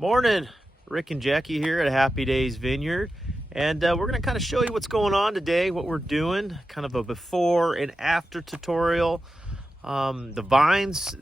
Morning, Rick and Jackie here at Happy Days Vineyard, and we're going to kind of show you what's going on today, what we're doing, kind of a before and after tutorial. The vines,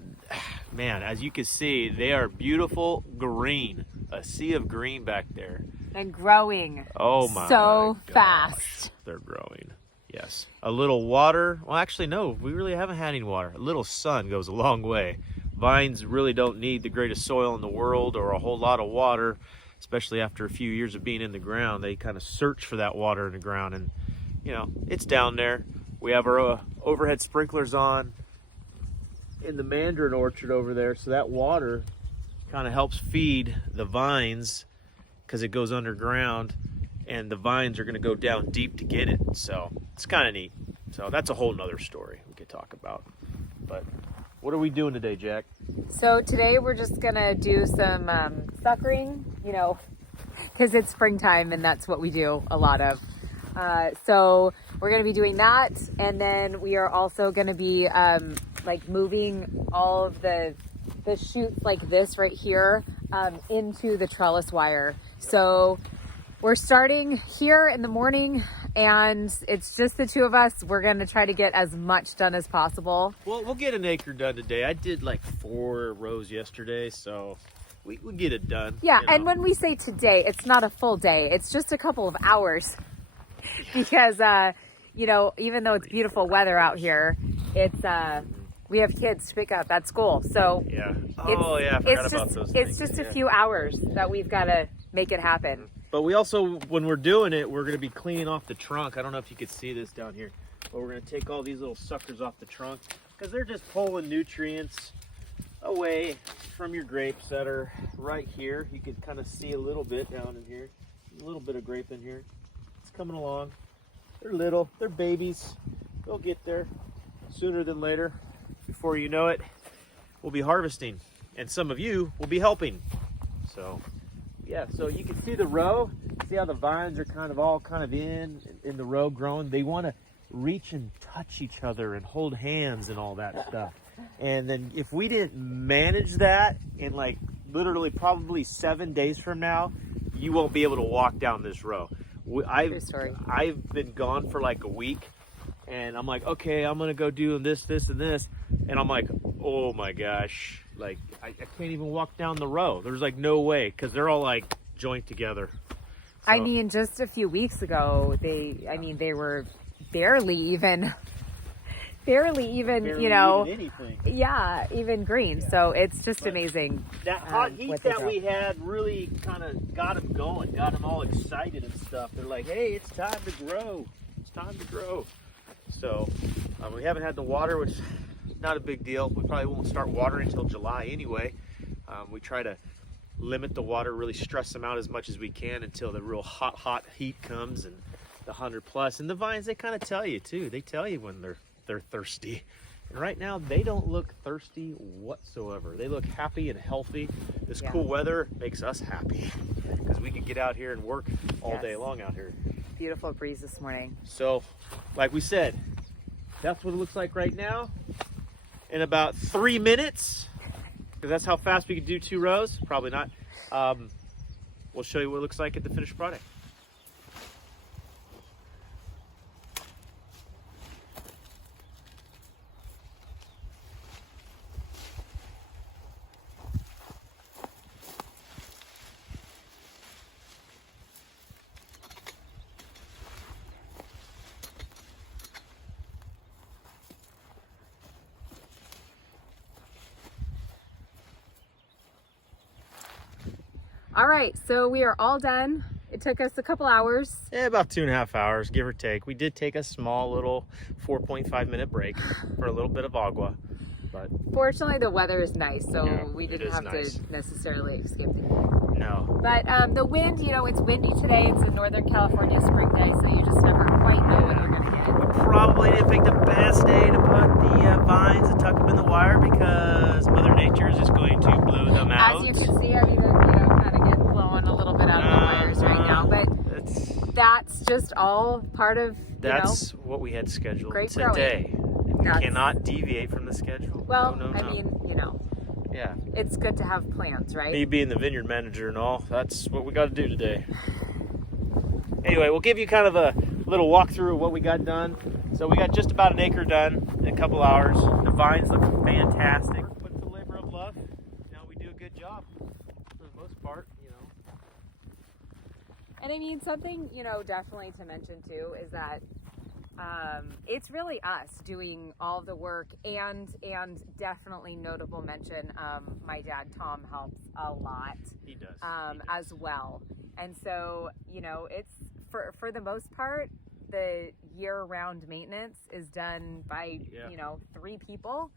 man, as you can see, they are beautiful green, a sea of green back there. And growing so fast. They're growing, yes. A little water, well actually no, we really haven't had any water. A little sun goes a long way. Vines really don't need the greatest soil in the world or a whole lot of water, especially after a few years of being in the ground. They kind of search for that water in the ground, and you know, it's down there. We have our overhead sprinklers on in the mandarin orchard over there, so that water kind of helps feed the vines because it goes underground, and the vines are going to go down deep to get it. So it's kind of neat. So that's a whole nother story we could talk about. But what are we doing today, Jack? So today we're just gonna do some suckering, you know, because it's springtime and that's what we do a lot of. So we're gonna be doing that, and then we are also gonna be like moving all of the shoots like this right here into the trellis wire. So we're starting here in the morning, and it's just the two of us. We're going to try to get as much done as possible. Well, we'll get an acre done today. I did like 4 rows yesterday, so we get it done. Yeah, you know. And when we say today, it's not a full day. It's just a couple of hours because, you know, even though it's beautiful weather out here, it's we have kids to pick up at school. So yeah. Oh, yeah, I forgot about those things. It's just a few hours that we've got to make it happen. But we also, when we're doing it, we're going to be cleaning off the trunk. I don't know if you could see this down here, but we're going to take all these little suckers off the trunk because they're just pulling nutrients away from your grapes that are right here. You can kind of see a little bit down in here, a little bit of grape in here. It's coming along. They're little, they're babies. They'll get there sooner than later. Before you know it, we'll be harvesting, and some of you will be helping. So yeah, so you can see the row. See how the vines are kind of in the row growing. They want to reach and touch each other and hold hands and all that stuff. And then if we didn't manage that in like literally probably 7 days from now, you won't be able to walk down this row. I've been gone for like a week, and I'm like, okay, I'm gonna go do this, this, and this, and I'm like, oh my gosh. Like, I can't even walk down the row. There's like no way, because they're all like joined together. So. I mean, just a few weeks ago, they were barely even, you know, even anything. Yeah, even green. Yeah. So it's just amazing. That hot heat that we had really kind of got them going, got them all excited and stuff. They're like, hey, it's time to grow. It's time to grow. So we haven't had the water, which not a big deal. We probably won't start watering until July anyway. We try to limit the water, really stress them out as much as we can until the real hot heat comes and the 100+. And the vines, they kind of tell you too. They tell you when they're thirsty. And right now they don't look thirsty whatsoever. They look happy and healthy. This cool weather makes us happy because we can get out here and work all day long out here. Beautiful breeze this morning. So like we said, that's what it looks like right now. In about 3 minutes, because that's how fast we could do 2 rows. Probably not. We'll show you what it looks like at the finished product. All right, so we are all done. It took us a couple hours. Yeah, about 2.5 hours, give or take. We did take a small little 4.5 minute break for a little bit of agua. But fortunately, the weather is nice, so yeah, we didn't have to necessarily escape the heat. No. But the wind, you know, it's windy today. It's a Northern California spring day, so you just never quite know when you're going to get it. We probably didn't pick the best day to put the vines and tuck them in the wire because Mother Nature is just going to blow them out. As you can see, I mean, kind of get blown a little bit out of the wires right now, but that's just all part of, that's what we had scheduled great today. Growing. We cannot deviate from the schedule. Well, no. I mean, you know. Yeah. it's good to have plans, right? Me being the vineyard manager and all, that's what we got to do today. Anyway, we'll give you kind of a little walkthrough of what we got done. So we got just about an acre done in a couple hours. The vines look fantastic. But it's a labor of love. We do a good job for the most part, And I mean, something, definitely to mention too is that it's really us doing all the work, and definitely notable mention, my dad Tom helps a lot. He does. As well. And so, it's for the most part, the year-round maintenance is done by 3 people.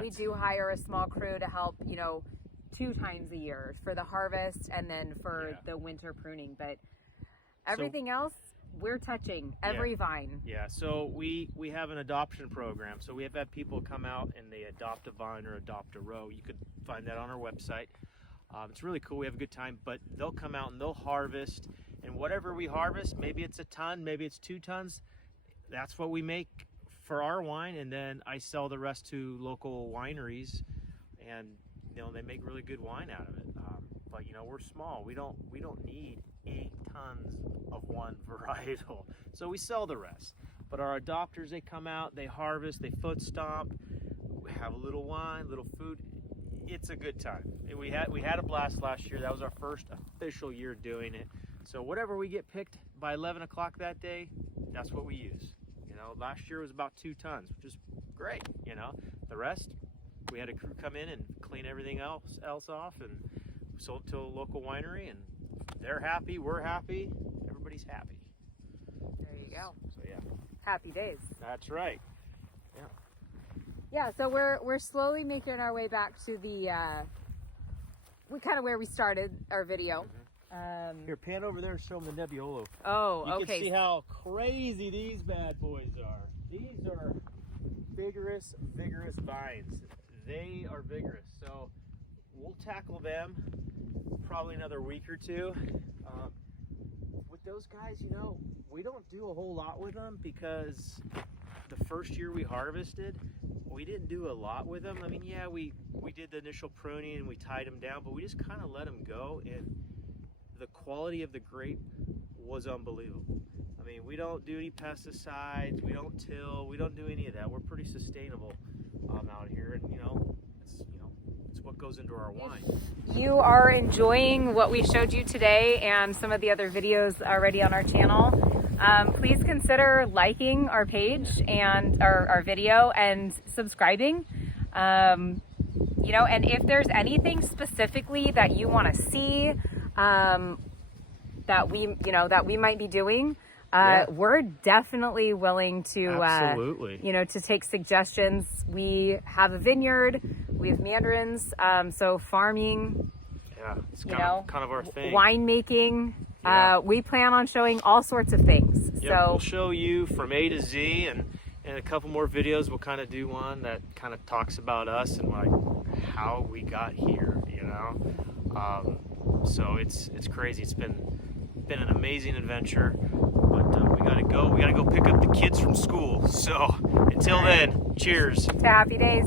We do hire a small crew to help 2 times a year for the harvest and then for the winter pruning, but everything else we're touching every vine. So we have an adoption program. So we have had people come out and they adopt a vine or adopt a row. You could find that on our website. It's really cool. We have a good time, but they'll come out and they'll harvest, and whatever we harvest, maybe it's a ton, maybe it's 2 tons, that's what we make for our wine, and then I sell the rest to local wineries, and they make really good wine out of it. But we're small. We don't need 8 tons of one varietal, so we sell the rest. But our adopters, they come out, they harvest, they foot stomp, we have a little wine, little food. It's a good time. We had a blast last year. That was our first official year doing it. So whatever we get picked by 11 o'clock that day, that's what we use. Last year was about 2 tons, which is great. The rest, we had a crew come in and clean everything else off and sold to a local winery, and they're happy, we're happy, everybody's happy. There you go. So yeah. Happy days. That's right. Yeah, so we're slowly making our way back to the where we started our video. Here, pan over there and show them the Nebbiolo. Oh, you okay. You can see how crazy these bad boys are. These are vigorous vines. They are vigorous. So we'll tackle them probably another week or 2. With those guys, we don't do a whole lot with them because the first year we harvested, we didn't do a lot with them. I mean, yeah, we did the initial pruning and we tied them down, but we just kind of let them go, and the quality of the grape was unbelievable. I mean, we don't do any pesticides, we don't till, we don't do any of that. We're pretty sustainable out here, and it's what goes into our wine. If you are enjoying what we showed you today and some of the other videos already on our channel, please consider liking our page and our video and subscribing. And if there's anything specifically that you want to see that we might be doing, we're definitely willing to Absolutely. To take suggestions. We have a vineyard, we have mandarins, so farming, it's kind of our thing. winemaking. We plan on showing all sorts of things. Yeah, we'll show you from A to Z, and in a couple more videos we'll kind of do one that kind of talks about us and like how we got here, so it's crazy. It's been an amazing adventure, but we gotta go pick up the kids from school. So until then, cheers To happy days.